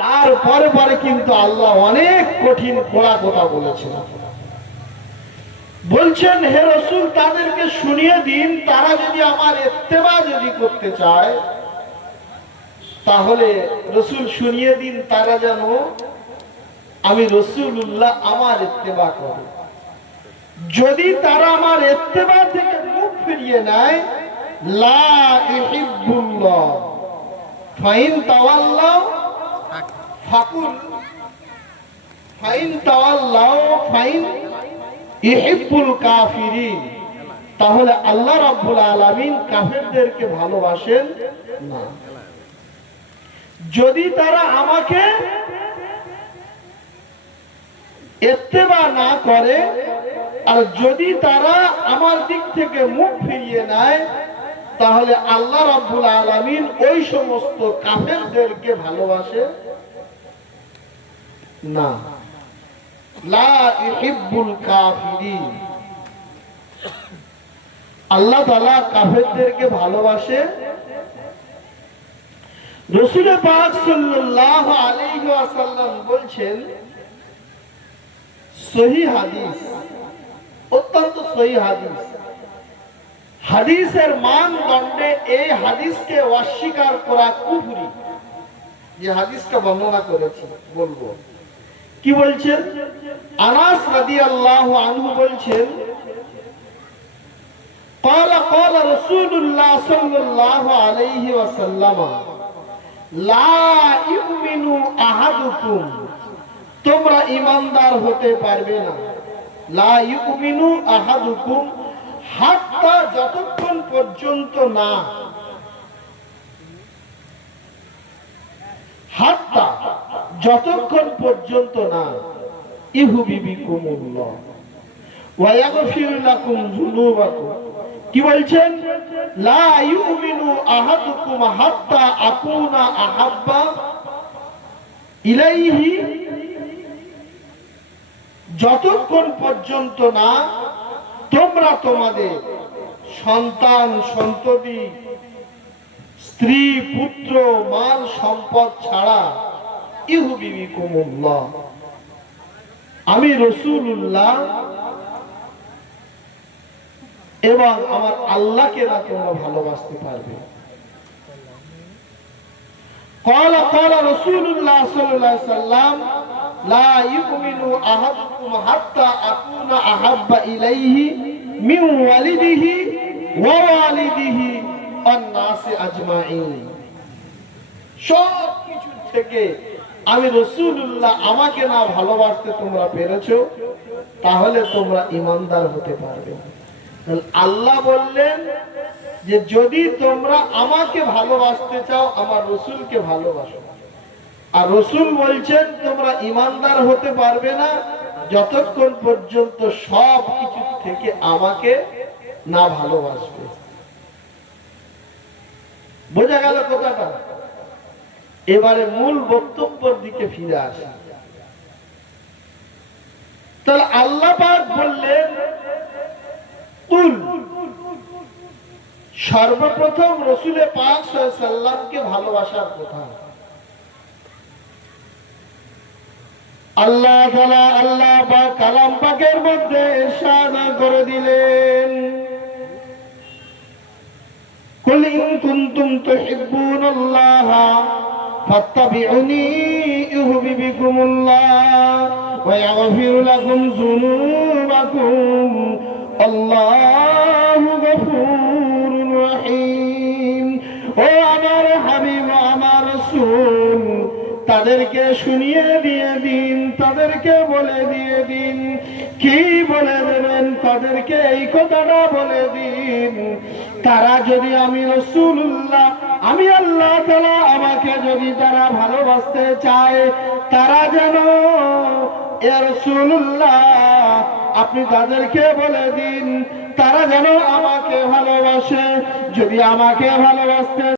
তারপরে পরে কিন্তু আল্লাহ অনেক কঠিন কড়া কথা বলেছেন। বলছেন, হে রসুল, তাদেরকে শুনিয়ে দিন, তারা যদি আমার এত্তেবা যদি করতে চায়, তাহলে রসুল শুনিয়ে দিন, তারা যেন আমি রসুল্লাহ আমার এত্তেবা করে। যদি তারা আমার এত্তেবা থেকে মুখ ফিরিয়ে নেয়, লা ফাইন তাওয়াল্লাহ ফাকুল ফাইন তাওয়াল্লাহ ফাইন ইহিব্বুল কাফিরিন। তাহলে আল্লাহ রাব্বুল আলামিন কাফেরদেরকে ভালোবাসেন না। যদি তারা আমাকে এত্তেবা না করে, আর যদি তারা আমার দিক থেকে মুখ ফিরিয়ে নেয় তাহলে আল্লাহ রাব্বুল আলামিন ওই সমস্ত কাফেরদেরকে ভালোবাসে? না। আল্লাহ কাফেরদেরকে ভালোবাসে। বলছেন, সহি হাদিস, অত্যন্ত সহি হাদিস। হাদিসের মানদণ্ডে এই হাদিসকে অস্বীকার করা কুফরি যে হাদিসটা বর্ণনা করেছি বলবো কি বলছেন আনাস রাদিয়াল্লাহু আনহু বলছেন قال قال رسول الله صلى الله عليه وسلم لا يؤمن احدكم তোমরা ইমানদার হতে পারবে না লা ইউমিনু আহাদুকুম হাত্তা যতক্ষণ পর্যন্ত না হাত্তা যতক্ষণ পর্যন্ত না, ইহু বিবি কুমুল্লাহ। কি বলছেন? যতক্ষণ পর্যন্ত না তোমরা তোমাদের সন্তান, সন্ততি, স্ত্রী, পুত্র, মাল, সম্পদ ছাড়া ইহু বিবি কুমুল্লাহ আমি রসুল্লাহ এবং আমার আল্লাহকে না তোমরা ভালোবাসতে পারবে। কলা কলা রসুল্লাহ সাল্লাম লা ইউমিনু আহাদুকুম হাত্তা আকুনা আহাব্বা ইলাইহি মিন ওয়ালিদিহি ওয়া ওয়ালিদিহি নাসি আজমাইন। থেকে আমি আমাকে না ভালোবাসতে তোমরা পেরেছ, তাহলে তোমরা ইমানদার হতে পারবে। আল্লাহ বললেন যে যদি তোমরা আমাকে ভালোবাসতে চাও, আমার রসুলকে ভালোবাসো। আর রসুল বলছেন, তোমরা ইমানদার হতে পারবে না, যতক্ষণ পর্যন্ত সব কিছু থেকে আমাকে না ভালোবাসবে। বোঝা গেল কথাটা? এবারে মূল বক্তব্যের দিকে ফিরে আসে। তাহলে আল্লাহ বললেন কুল সর্বপ্রথম রসুলে পাক সাল্লামকে ভালোবাসার কথা। আল্লাহ তালা আল্লাহ পাক কালাম পাকের মধ্যে সাদা করে দিলেন قل إن كنتم تحبون الله فاتبعوني يحببكم الله ويغفر لكم ذنوبكم الله তাদেরকে শুনিয়ে দিয়ে দিন, তাদেরকে বলে দিয়ে দিন। কি বলে দেবেন? তাদেরকে এই কথাটা বলে দিন। তারা যদি আমি রসুল্লাহ আমি আল্লাহ তালা আমাকে যদি তারা ভালোবাসতে চায়, তারা যেন, এ রসুল্লাহ আপনি তাদেরকে বলে দিন। তারা যেন আমাকে ভালোবাসে। যদি আমাকে ভালোবাসতে